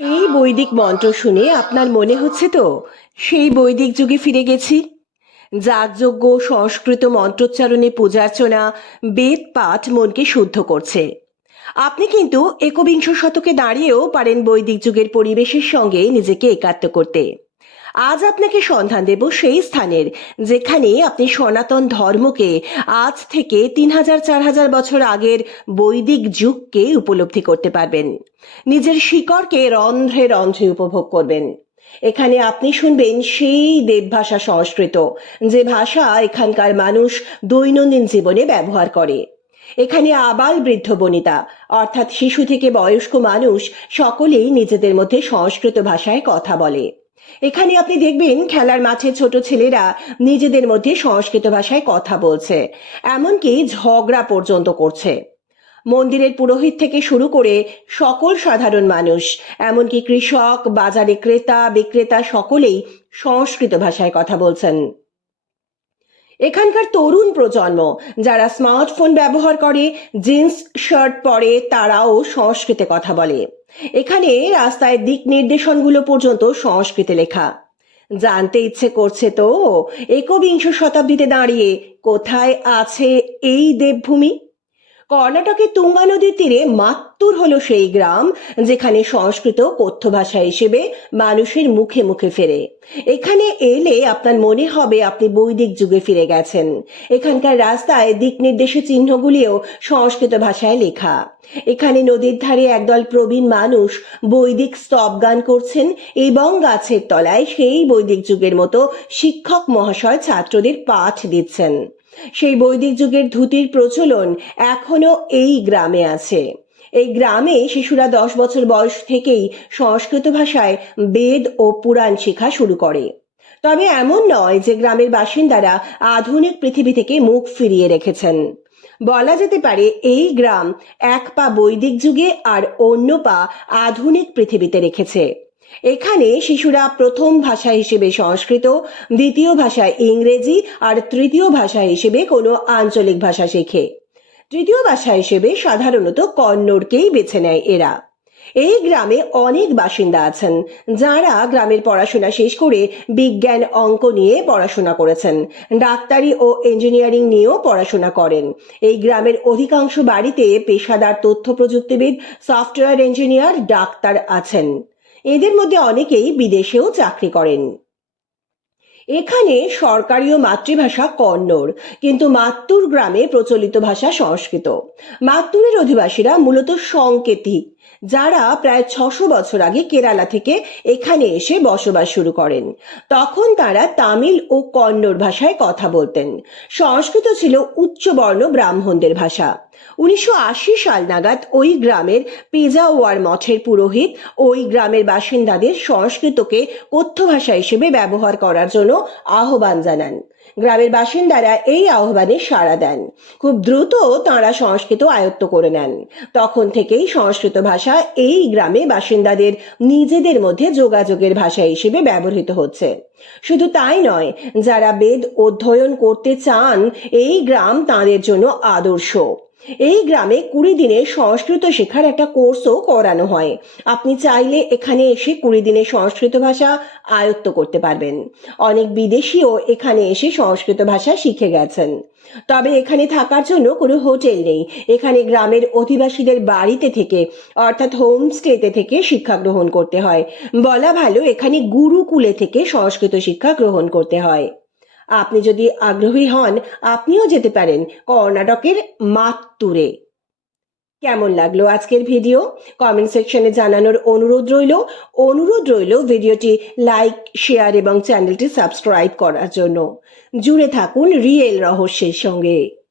এই বৈদিক মন্ত্র শুনে আপনার মনে হচ্ছে তো? সেই বৈদিক যুগে ফিরে গেছি। যাগযজ্ঞ, সংস্কৃত মন্ত্রোচ্চারণে পূজার্চনা, বেদ, পাঠ মনকে শুদ্ধ করছে। আপনি কিন্তু একবিংশ শতকে দাঁড়িয়েও পারেন বৈদিক যুগের পরিবেশের সঙ্গে নিজেকে একাত্ম করতে। আজ আপনাকে সন্ধান দেব সেই স্থানের, যেখানে আপনি সনাতন ধর্মকে আজ থেকে তিন হাজার, চার হাজার বছর আগের বৈদিক যুগকে উপলব্ধি করতে পারবেন। নিজের শিকড়কে রন্ধ্রে রন্ধ্রে উপভোগ করবেন। এখানে আপনি শুনবেন সেই দেবভাষা সংস্কৃত, যে ভাষা এখানকার মানুষ দৈনন্দিন জীবনে ব্যবহার করে। এখানে আবাল বৃদ্ধ বনিতা, অর্থাৎ শিশু থেকে বয়স্ক মানুষ সকলেই নিজেদের মধ্যে সংস্কৃত ভাষায় কথা বলে। এখানে আপনি দেখবেন খেলার মাঠে ছোট ছেলেরা নিজেদের মধ্যে সংস্কৃত ভাষায় কথা বলছে, এমনকি ঝগড়া পর্যন্ত করছে। মন্দিরের পুরোহিত থেকে শুরু করে সকল সাধারণ মানুষ, এমনকি কৃষক, বাজারে ক্রেতা, বিক্রেতা সকলেই সংস্কৃত ভাষায় কথা বলছেন। এখানকার তরুণ প্রজন্ম যারা স্মার্টফোন ব্যবহার করে জিন্স শার্ট পরে, তারাও সংস্কৃতে কথা বলে। এখানে রাস্তায় দিক নির্দেশনগুলো পর্যন্ত সংস্কৃতে লেখা। জানতে ইচ্ছে করছে তো, একবিংশ শতাব্দীতে দাঁড়িয়ে কোথায় আছে এই দেবভূমি? কর্ণাটকের তুঙ্গা নদীর তীরে মাত্তুর হলো সেই গ্রাম, যেখানে সংস্কৃত কথ্য ভাষা হিসেবে মানুষের মুখে মুখে ফেরে। এখানে এলে আপনার মনে হবে আপনি বৈদিক যুগে ফিরে গেছেন। এখানকার রাস্তায় দিক নির্দেশে চিহ্নগুলিও সংস্কৃত ভাষায় লেখা। এখানে নদীর ধারে একদল প্রবীণ মানুষ বৈদিক স্তব গান করছেন এবং গাছের তলায় সেই বৈদিক যুগের মতো শিক্ষক মহাশয় ছাত্রদের পাঠ দিচ্ছেন। সেই বৈদিক যুগের ধুতির প্রচলন এখনও এই গ্রামে আছে। এই গ্রামে শিশুরা দশ বছর বয়স থেকেই সংস্কৃত ভাষায় বেদ ও পুরাণ শেখা শুরু করে। তবে এমন নয় যে গ্রামের বাসিন্দারা আধুনিক পৃথিবী থেকে মুখ ফিরিয়ে রেখেছেন। বলা যেতে পারে এই গ্রাম এক পা বৈদিক যুগে আর অন্য পা আধুনিক পৃথিবীতে রেখেছে। এখানে শিশুরা প্রথম ভাষা হিসেবে সংস্কৃত, দ্বিতীয় ভাষায় ইংরেজি আর তৃতীয় ভাষা হিসেবে কোনো আঞ্চলিক ভাষা শেখে। তৃতীয় ভাষা হিসেবে সাধারণত কন্নড়কেই বেছে নেয় এরা। এই গ্রামে অনেক বাসিন্দা আছেন, যারা গ্রামের পড়াশোনা শেষ করে বিজ্ঞান অঙ্ক নিয়ে পড়াশোনা করেছেন, ডাক্তারি ও ইঞ্জিনিয়ারিং নিয়েও পড়াশোনা করেন। এই গ্রামের অধিকাংশ বাড়িতে পেশাদার তথ্য প্রযুক্তিবিদ সফটওয়্যার ইঞ্জিনিয়ার, ডাক্তার আছেন। এদের মধ্যে অনেকেই বিদেশেও চাকরি করেন। এখানে সরকারি ও মাতৃভাষা কন্নড়, কিন্তু মাত্তুর গ্রামে প্রচলিত ভাষা সংস্কৃত। মাত্তুরের অধিবাসীরা মূলত সংকেতী যারা প্রায় ছশো বছর আগে কেরালা থেকে এখানে এসে বসবাস শুরু করেন। তখন তারা তামিল ও কন্নড় ভাষায় কথা বলতেন। সংস্কৃত ছিল উচ্চবর্ণ ব্রাহ্মণদের ভাষা। উনিশশো আশি সাল নাগাদ ওই গ্রামের পেজাওয়ার মঠের পুরোহিত ওই গ্রামের বাসিন্দাদের সংস্কৃতকে কথ্য ভাষা হিসেবে ব্যবহার করার জন্য আহ্বান জানান। গ্রামের বাসিন্দারা এই আহ্বানে সাড়া দেন। খুব দ্রুত তাঁরা সংস্কৃত আয়ত্ত করে নেন। তখন থেকেই সংস্কৃত ভাষা এই গ্রামে বাসিন্দাদের নিজেদের মধ্যে যোগাযোগের ভাষা হিসেবে ব্যবহৃত হচ্ছে। শুধু তাই নয়, যারা বেদ অধ্যয়ন করতে চান, এই গ্রাম তাঁদের জন্য আদর্শ। এই গ্রামে কুড়ি দিনে সংস্কৃত শেখার একটা কোর্সও করানো হয়। আপনি চাইলে এখানে এসে কুড়ি দিনে সংস্কৃত ভাষা আয়ত্ত করতে পারবেন। অনেক বিদেশিও এখানে এসে সংস্কৃত ভাষা শিখে গেছেন। তবে এখানে থাকার জন্য কোনো হোটেল নেই। এখানে গ্রামের অধিবাসীদের বাড়িতে থেকে, অর্থাৎ হোমস্টেতে থেকে শিক্ষা গ্রহণ করতে হয়। বলা ভালো এখানে গুরুকুলে থেকে সংস্কৃত শিক্ষা গ্রহণ করতে হয়। আপনি যদি আগ্রহী হন, আপনিও যেতে পারেন কর্ণাটকের মাত্তুরে। কেমন লাগল আজকের ভিডিও? কমেন্ট সেকশনে জানানোর অনুরোধ রইল। অনুরোধ রইল ভিডিওটি লাইক, শেয়ার এবং চ্যানেলটি সাবস্ক্রাইব করার জন্য। জুড়ে থাকুন রিয়েল রহস্যের সঙ্গে।